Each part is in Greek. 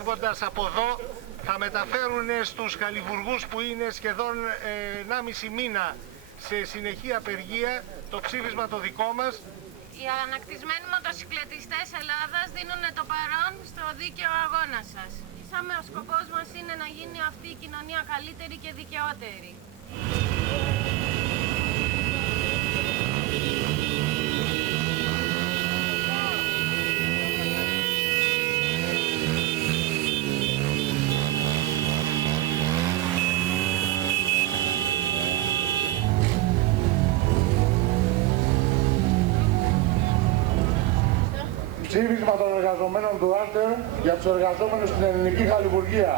φεύγοντας από εδώ θα μεταφέρουν στους χαλιβουργούς που είναι σχεδόν 1,5 μήνα σε συνεχή απεργία το ψήφισμα το δικό μας. Οι ανακτισμένοι μοτοσυκλετιστές Ελλάδας δίνουν το παρόν στο δίκαιο αγώνα σας. Ο σκοπός μας είναι να γίνει αυτή η κοινωνία καλύτερη και δικαιότερη. Ψήφισμα των εργαζομένων του Άλτερ για τους εργαζόμενους στην ελληνική χαλιβουργία.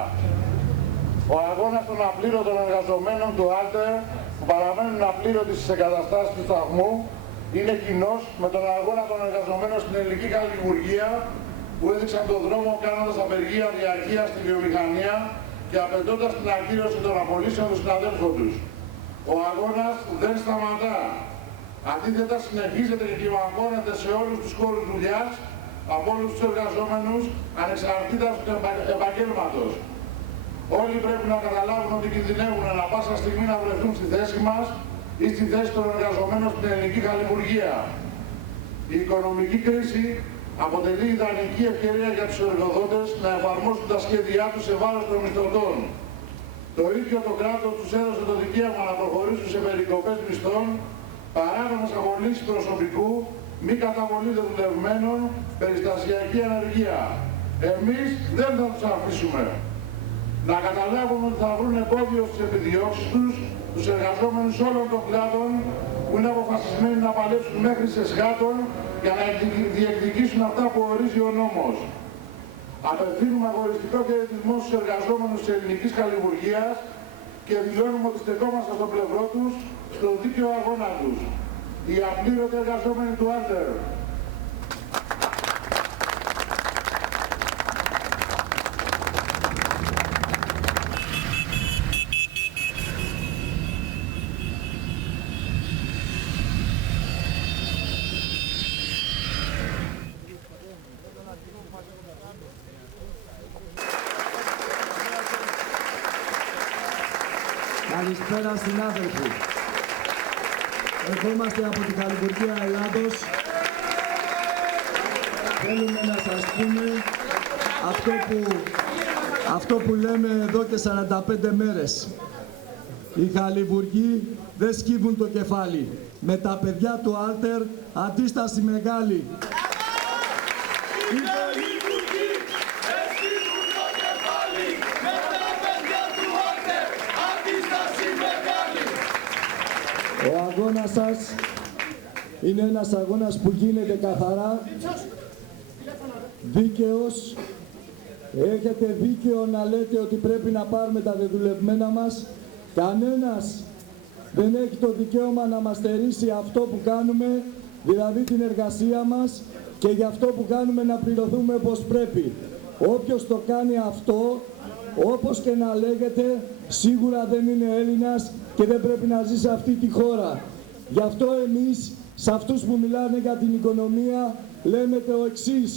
Ο αγώνας των απλήρωτων εργαζομένων του Άλτερ που παραμένουν απλήρωτοι στις εγκαταστάσεις του σταθμού είναι κοινός με τον αγώνα των εργαζομένων στην ελληνική χαλιβουργία που έδειξαν τον δρόμο κάνοντας απεργία διαρκεία στη βιομηχανία και απαιτώντας την ακύρωση των απολύσεων των συναδέλφων τους. Ο αγώνας δεν σταματά. Αντίθετα συνεχίζεται και κλιμακώνεται σε όλους τους χώρους δουλειάς από όλους τους εργαζόμενους ανεξαρτήτως του επαγγέλματος. Όλοι πρέπει να καταλάβουν ότι κινδυνεύουν ανά πάσα στιγμή να βρεθούν στη θέση μας ή στη θέση των εργαζομένων στην ελληνική χαλιβουργία. Η οικονομική κρίση αποτελεί ιδανική ευκαιρία για τους εργοδότες να εφαρμόσουν τα σχέδιά τους σε βάρος των μισθωτών. Το ίδιο το κράτος τους έδωσε το δικαίωμα να προχωρήσουν σε περικοπές μισθών, παράνομες απολύσεις προσωπικού, μη καταβολή δουλευμένων, περιστασιακή ανεργία. Εμείς δεν θα τους αφήσουμε. Να καταλάβουν ότι θα βρουν εμπόδιο στις επιδιώξεις τους, τους εργαζόμενους όλων των κλάδων που είναι αποφασισμένοι να παλέψουν μέχρι σε σχάτων για να διεκδικήσουν αυτά που ορίζει ο νόμος. Απευθύνουμε αγοριστικό χαιρετισμό στους εργαζόμενους της ελληνικής χαλιβουργίας και δηλώνουμε ότι στεκόμαστε στο πλευρό τους στο δίκαιο αγώνα τους. Οι απλήρωτοι εργαζόμενοι του Άλτερ. Καλησπέρα συνάδελφοι. Ερχόμαστε από την Χαλιβουργία Ελλάδος. Θέλουμε να σας πούμε αυτό που λέμε εδώ και 45 μέρες. Οι χαλιβουργοί δεν σκύβουν το κεφάλι. Με τα παιδιά του Άλτερ αντίσταση μεγάλη. Ο αγώνας σας είναι ένας αγώνας που γίνεται καθαρά, δίκαιος. Έχετε δίκαιο να λέτε ότι πρέπει να πάρουμε τα δεδουλευμένα μας. Κανένας δεν έχει το δικαίωμα να μας στερήσει αυτό που κάνουμε, δηλαδή την εργασία μας, και για αυτό που κάνουμε να πληρωθούμε όπως πρέπει. Όποιος το κάνει αυτό, όπως και να λέγεται, σίγουρα δεν είναι Έλληνας και δεν πρέπει να ζει σε αυτή τη χώρα. Γι' αυτό εμείς, σε αυτούς που μιλάνε για την οικονομία, λέμε το εξής.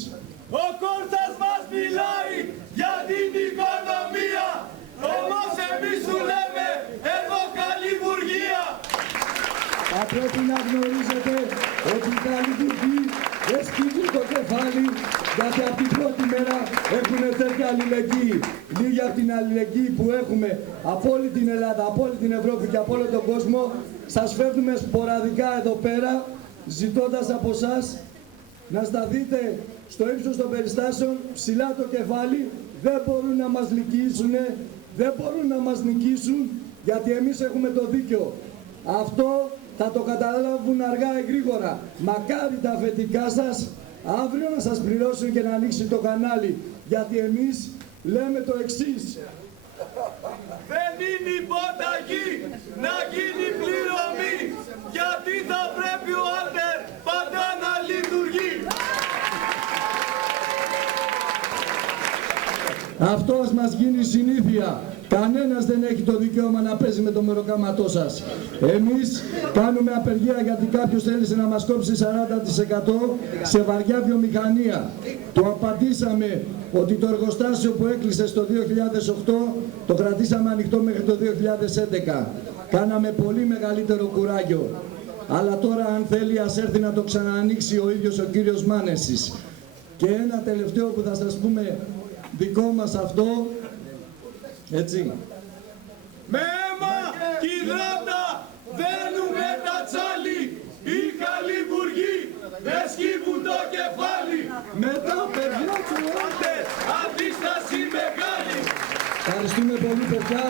Ο Κώστας μας μιλάει για την οικονομία, όμως εμείς σου λέμε εδώ χαλιβουργία. Θα πρέπει να γνωρίζετε ότι οι χαλιβουργοί δεν σκύβουν το κεφάλι, γιατί από την πρώτη μέρα έχουν τέτοια αλληλεγγύη. Λίγη από την αλληλεγγύη που έχουμε από όλη την Ελλάδα, από όλη την Ευρώπη και από όλο τον κόσμο, σας φέρνουμε σποραδικά εδώ πέρα, ζητώντας από εσάς να σταθείτε στο ύψος των περιστάσεων, ψηλά το κεφάλι. Δεν μπορούν να μας νικήσουν, δεν μπορούν να μας νικήσουν, γιατί εμείς έχουμε το δίκαιο. Αυτό θα το καταλάβουν αργά ή γρήγορα. Μακάρι τα αφεντικά σας αύριο να σας πληρώσουν και να ανοίξει το κανάλι, γιατί εμείς λέμε το εξής. Δεν είναι υποταγή να γίνει πληρωμή, γιατί θα πρέπει ο Άλτερ πάντα να λειτουργεί. Αυτό ας μας γίνει συνήθεια. Κανένας δεν έχει το δικαίωμα να παίζει με το μεροκάματό σας. Εμείς κάνουμε απεργία γιατί κάποιος θέλησε να μας κόψει 40% σε βαριά βιομηχανία. Του απαντήσαμε ότι το εργοστάσιο που έκλεισε στο 2008 το κρατήσαμε ανοιχτό μέχρι το 2011. Κάναμε πολύ μεγαλύτερο κουράγιο. Αλλά τώρα αν θέλει ας έρθει να το ξαναανοίξει ο ίδιος ο κύριος Μάνεσης. Και ένα τελευταίο που θα σας πούμε δικό μας αυτό, έτσι. Με αίμα κι υδράτα δένουμε τα τσάλι. Οι χαλιβουργοί δεν σκύβουν το κεφάλι. Με τα παιδιά του Αντίσταση μεγάλη. Ευχαριστούμε πολύ παιδιά.